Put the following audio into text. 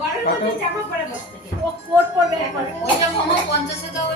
ঘরের মধ্যে জামা পরে বসতে। ও কোট পরবে এখন। ওইটা মামা 50-এ দাও